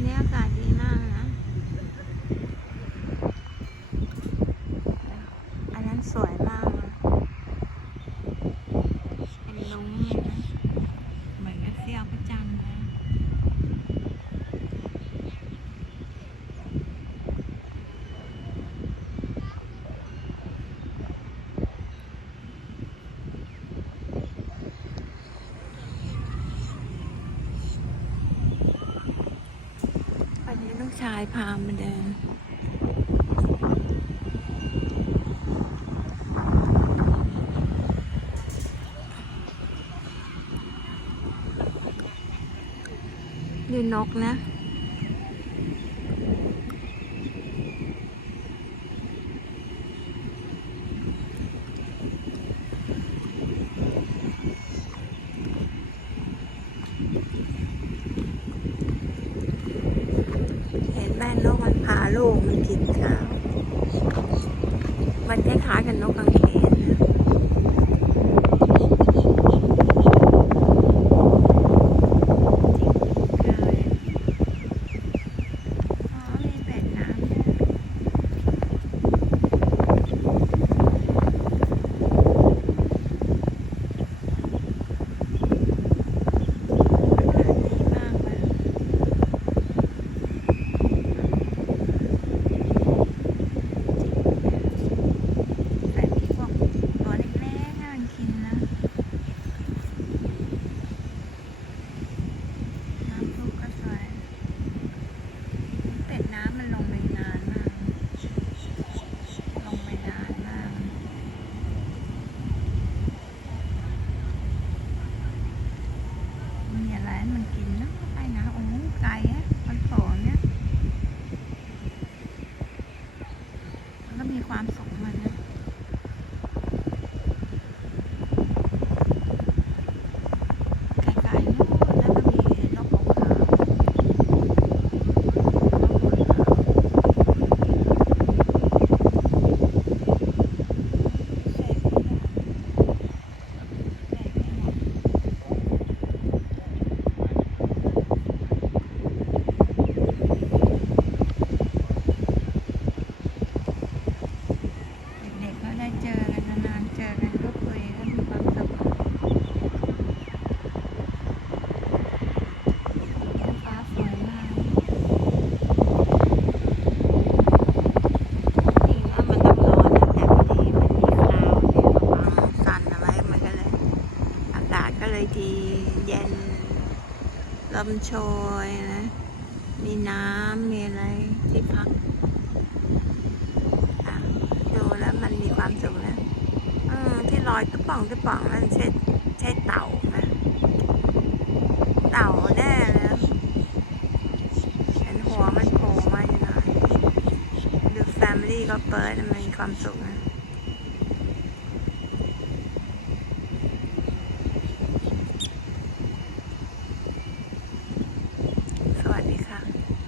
วันนี้อากาศดีมากนะ อันนั้นสวยมาก กชายพามาเดินดูนกนะ แล้วมันพาโลกมันกินข้าวมันคล้ายๆกันนก ความสุข ลำชอยนะ มีน้ำ มีอะไรที่พักดูแล้วมันมีความสุขนะที่ลอยกระป๋องกระป๋องนั่นใช่ใช่เต่านะเต่าแน่เลหัวมันโผล่มาอยู่หน่อยดูแฟมิลี่ก็เปิดมันมีความสุขนะ